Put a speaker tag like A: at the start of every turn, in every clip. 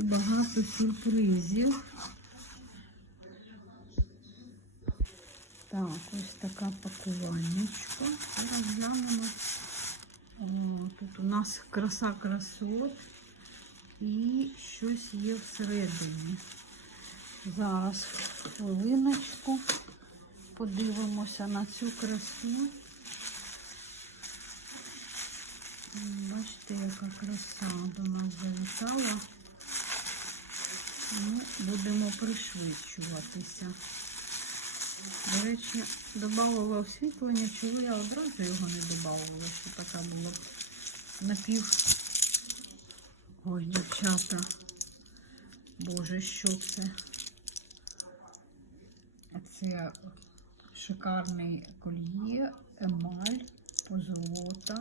A: і багато сюрпризів. Так, ось така пакуваннячка. Зараз глянемо. О, тут у нас краса красот і щось є всередині. Зараз хвилиночку подивимося на цю красу. Бачите, яка краса до нас завітала. Ну, будемо пришвидшуватися. До речі, додавала освітлення, чого я одразу його не додавала, що така була напів. Ой, дівчата. Боже, що це? Це шикарний кольє, емаль, позолота.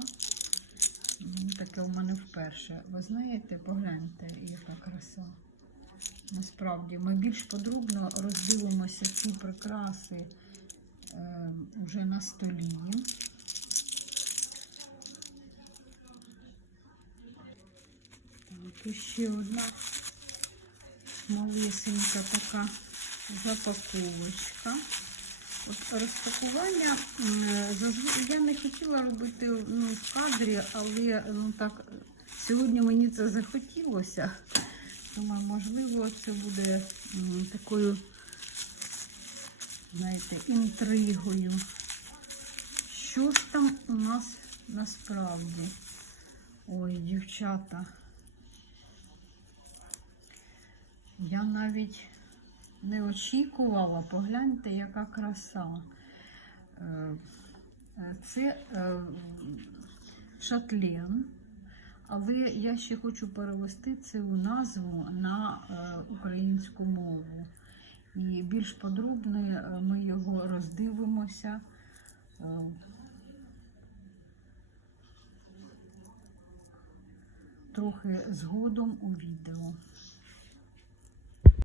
A: Таке у мене вперше. Ви знаєте, погляньте, краса. Насправді, ми більш подробно роздивимося ці прикраси е, вже на столі. Так, і ще одна малесенька така запаковочка. От розпакування я не хотіла робити ну, в кадрі, але ну так сьогодні мені це захотілося. Думаю, можливо, це буде такою, знаєте, інтригою. Що ж там у нас насправді? Ой, дівчата. Я навіть не очікувала, погляньте, яка краса. Е, Це е, шатлен, але я ще хочу перевести цю назву на е, українську мову. І більш подробно е, ми його роздивимося. е, Трохи згодом у відео.